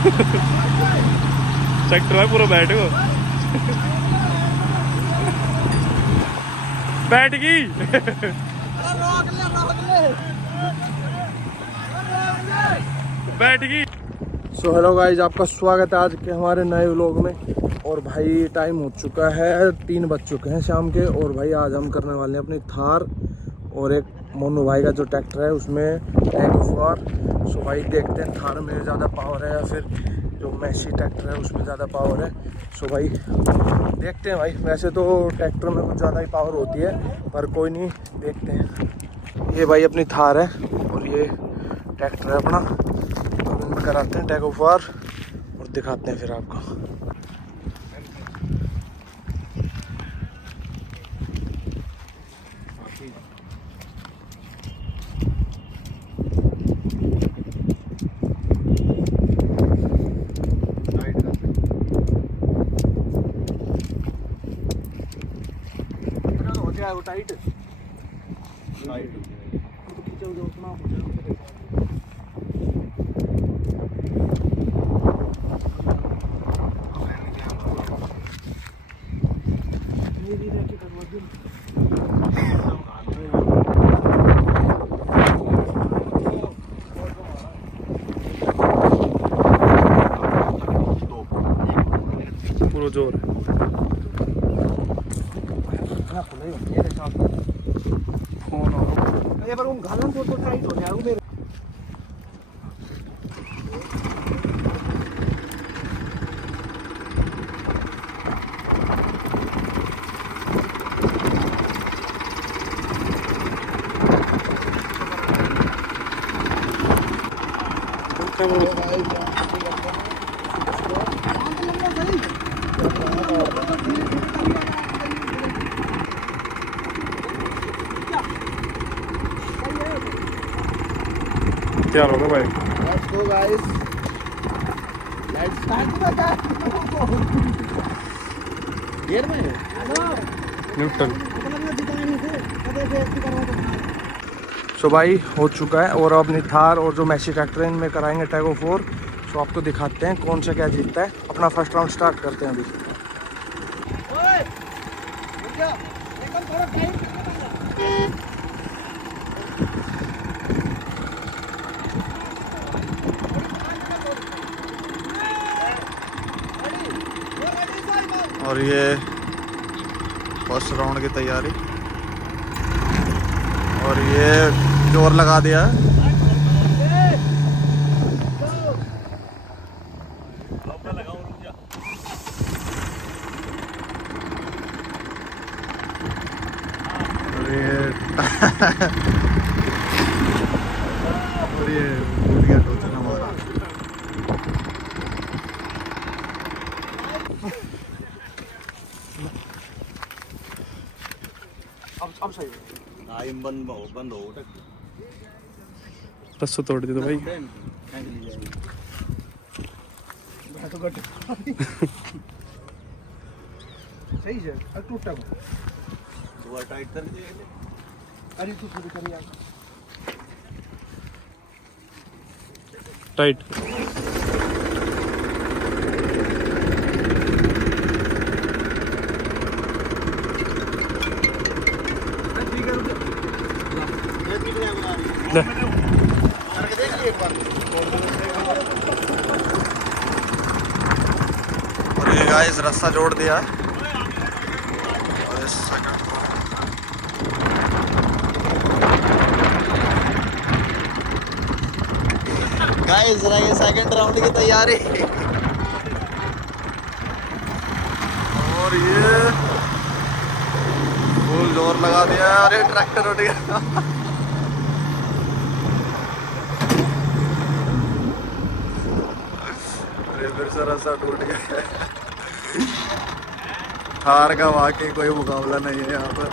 Tractor है पूरा बैठ गो। बैठ गई। बैठ गई। सो हेलो गाइज, आपका स्वागत है आज के हमारे नए व्लॉग में। और भाई टाइम हो चुका है, 3 बज चुके हैं शाम के। और भाई आज हम करने वाले हैं अपनी थार और एक मोनू भाई का जो ट्रैक्टर है उसमें टैग ऑफ वार। सो भाई देखते हैं थार में ज़्यादा पावर है या फिर जो मैसी ट्रैक्टर है उसमें ज़्यादा पावर है। सो भाई देखते हैं भाई। वैसे तो ट्रैक्टर में कुछ ज़्यादा ही पावर होती है पर कोई नहीं, देखते हैं। ये भाई अपनी थार है और ये ट्रैक्टर है अपना। तो इनमें कराते हैं टैग ऑफ वार और दिखाते हैं फिर आपको। वो टाइट टाइट पूरा जोर है। ये पर घालन तो टाइट हो जाए मेरे। क्या होगा भाई? Let's go guys. Let's start. Gear में न्यूट्रल। सो भाई हो चुका है और अपनी थार और जो मैसी ट्रैक्टर है इनमें कराएंगे टैग ऑफ वॉर। सो आपको दिखाते हैं कौन सा क्या जीतता है। अपना फर्स्ट राउंड स्टार्ट करते हैं अभी। और ये फर्स्ट राउंड की तैयारी और ये जोर लगा दिया है। और ये टूट गया टोचन हमारा। अब सही है। बंद हो रस्सा तोड़ दी तो भाई। तो सही है। अब टूटा वो टाइट कर दिया। अरे तू शुरू कर यार टाइट। और ये गाइस रस्सा जोड़ दिया है। और इस गाइस जरा ये सेकंड राउंड की तैयारी। और ये फुल जोर लगा दिया है। और ये ट्रैक्टर उठ गया। फिर से रस्सा टूट गया। हार का वाकई कोई मुकाबला नहीं है यहाँ पर।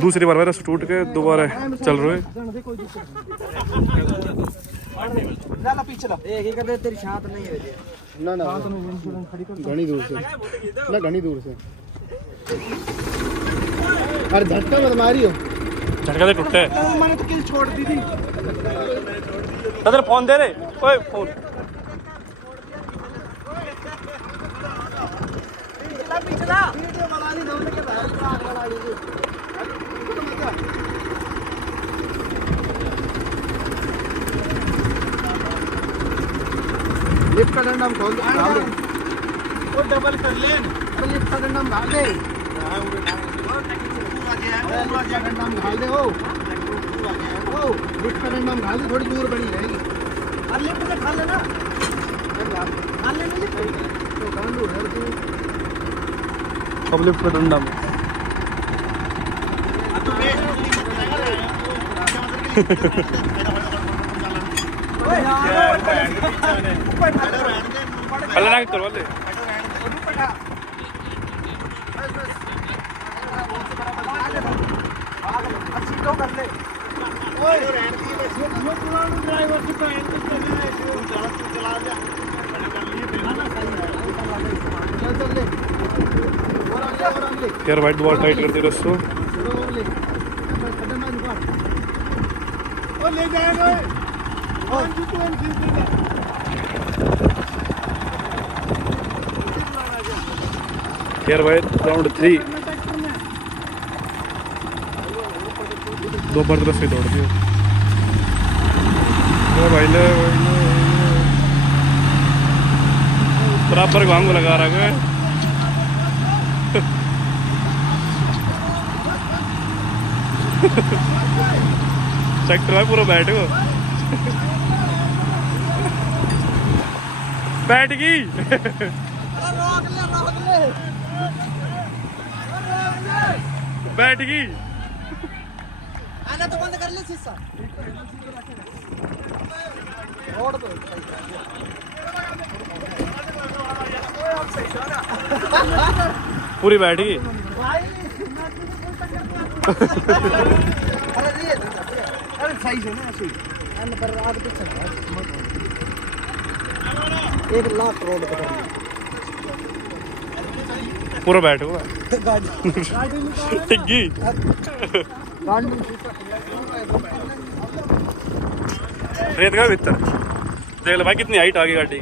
दूसरी बार मेरा टूट के दोबारा चल रहे घनी दूर से ना घनी दूर से अरे झटका मत मारियो झटका से टूटे मैंने तो किल छोड़ दी थी अदर फोन दे रहे ओए फोन पिछला वीडियो बना ली दोनों के बाहर आग लगा ली लिफ्ट का डंडा हम खोल दे वो डबल कर ले अरे लिफ्ट का डंडा हम डाल दे पूरा गया डंडा हम डाल दे ओ लिफ्ट का डंडा हम डाल दे थोड़ी दूर बनी रहेगी और लिफ्ट से खा लेना खा लेना लिफ्ट तो गांडू है तू अब लिफ्ट का डंडा में अल्लाह ना करवा ले कर ले ओए ड्राइवर की पैंट चला दे यार वाइट बॉल टाइट कर दे रस्सो ओ ले जाएगा यार भाई राउंड 3 दो बार तरफ से दौड़ दिया भाई ले बराबर गांव को लगा रहा है सेक्टर में पूरा बैठ गो बैठ गई बैठ गई आना तो बंद कर ले शीशा छोड़ दो पूरी बैठ गई अरे सही से ना ऐसे अन पर रात पीछे 1 लाख करोड़ का पूरा बैठ गया गाड़ी टिग्गी रेत का भीतर देख ले भाई कितनी हाइट आ गई गाड़ी की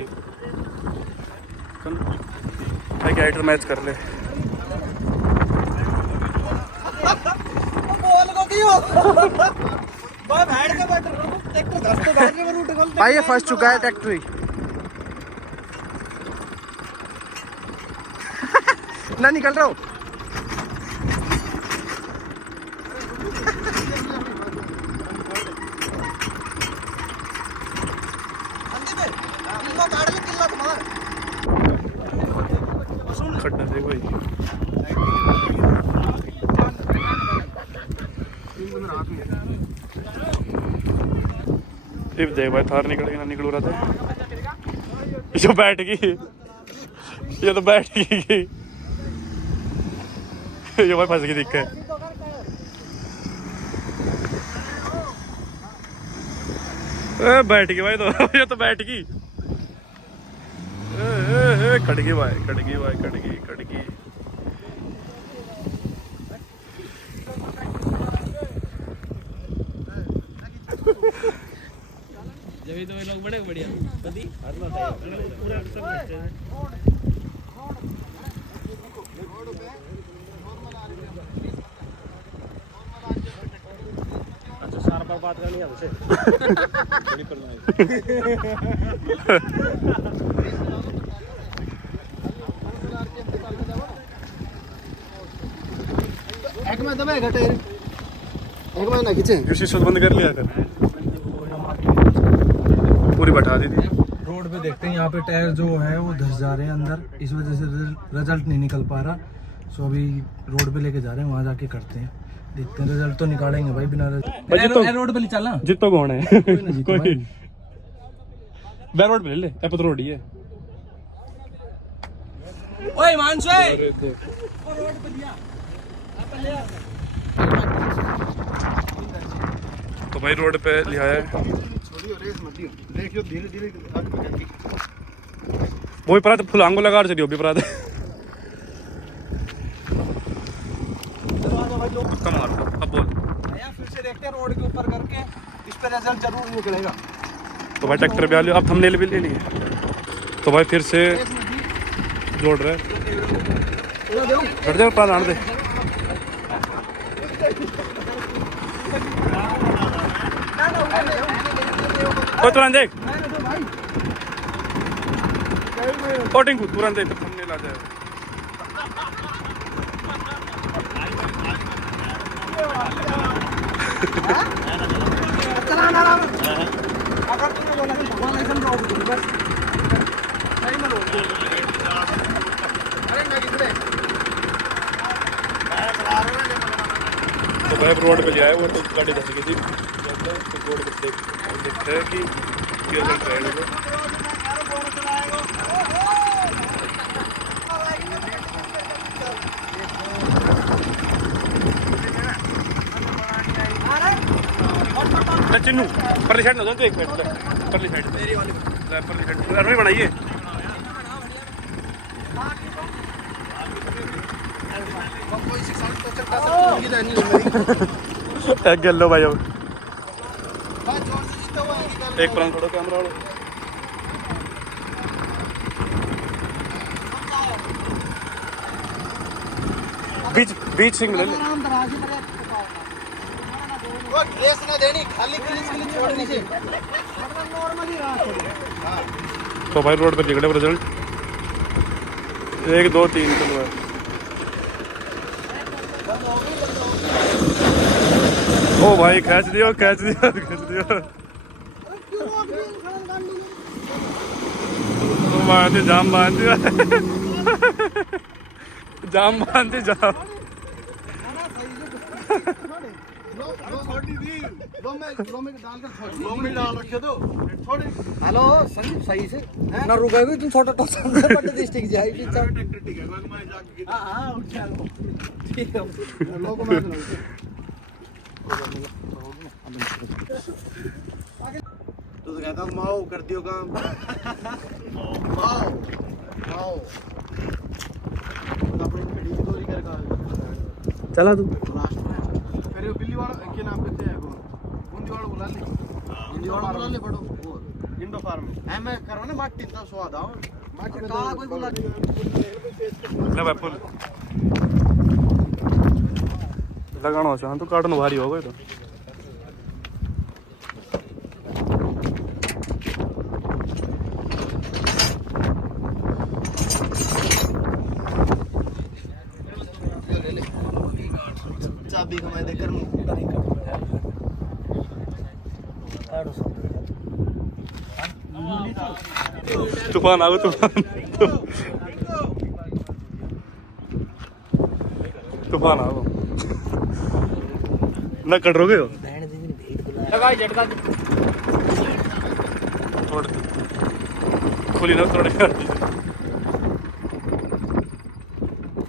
भाई हाइट मैच कर ले भाई ये फंस चुका है ट्रैक्टर ना निकल रहा हूँ खड्डा देख भाई देख भाई थार निकलेगी ना निकल रहा था जो बैठ गई ये तो बैठ गई ये भाई फंस गई दिक्कत बैठ गई भाई तो ये तो बैठ गई कट गई भाई कट गई भाई कट गई कट गई जब तो लोग बड़े बढ़िया कभी अच्छा सारा पर बात करनी है हमसे बड़ी परवाह एक में दबे घटे एक में ना खींचे शीशा बंद कर लिया कर पूरी बैठा दी थी रोड पे देखते हैं यहाँ पे टायर जो है वो धस जा रहे हैं अंदर, इस वजह से रिजल्ट नहीं निकल पा रहा। सो अभी रोड पे लेके जा रहे हैं, वहाँ जाके करते हैं, देखते हैं रिजल्ट तो निकालेंगे भाई बिना रोड पे चलना जितो कौन है कोई रोड पे ले ले रोड ही है। ओए मानसू रोड पे दिया तो भाई रोड पे लिया है छोड़ी और रेस मत दियो देखियो धीरे धीरे आगे बढ़ेगी वो भी परात फुलांगो लगा चलिए वो भी परात कमाल अब बोल फिर से देखते हैं रोड के ऊपर करके इस पे रिजल्ट जरूर निकलेगा। तो भाई ट्रैक्टर पे आ लियो अब थंबनेल भी ले लिए तो भाई फिर से जोड़ रहे हट जाओ पास आने दे ओ तुरंत देख ओ टिंकू तुरंत देख थंबनेल आ जाएगा चलाना रहा अगर तुमने बोला कि भगवान ऐसा रोक दो बस सही में रोक दो अरे ना किधर तो भाई रोड पे लिया है वो तो गाड़ी धस गई थी तो रोड पे देखते हैं कि क्या चल रहा है चिन्नू परली साइड ना जाओ एक मिनट परली साइड मेरी वाली परली साइड अरे बनाइए एक गल लो भाई अब एक प्राण थोड़ा कैमरा वाला बीच बीच सिंग ले ले वो ड्रेस ना देनी खाली पुलिस के लिए छोड़नी से नॉर्मली रहा तो भाई रोड पे निकले रिजल्ट 1 2 3 चलो है ओ भाई खींच दियो बांध जाम बांध दिया जाम बांध दे जाम हेलो संदीप सही से ना रुकेगी तुम छोटा बड़े डिस्ट्रिक्ट जाएगी हां उठ जाओ ठीक है लोगों में तो कहता हूँ माओ कर दियो काम माओ माओ चला तू लास्ट में फिर बिल्ली वाला के नाम पे थे वो बूंदी वाला बुला ले बूंदी वाला बुला ले बड़ो वो इंडो फार्म है मैं करो ना माटी तो स्वाद आओ माटी का कोई बुला ले भाई फुल लगाना हो तो काटन भारी हो गए तो चाबी को मैं देकर तूफान आओ तूफान तूफान आओ ना कट रोगे हो थोड़ी खुली ना थोड़े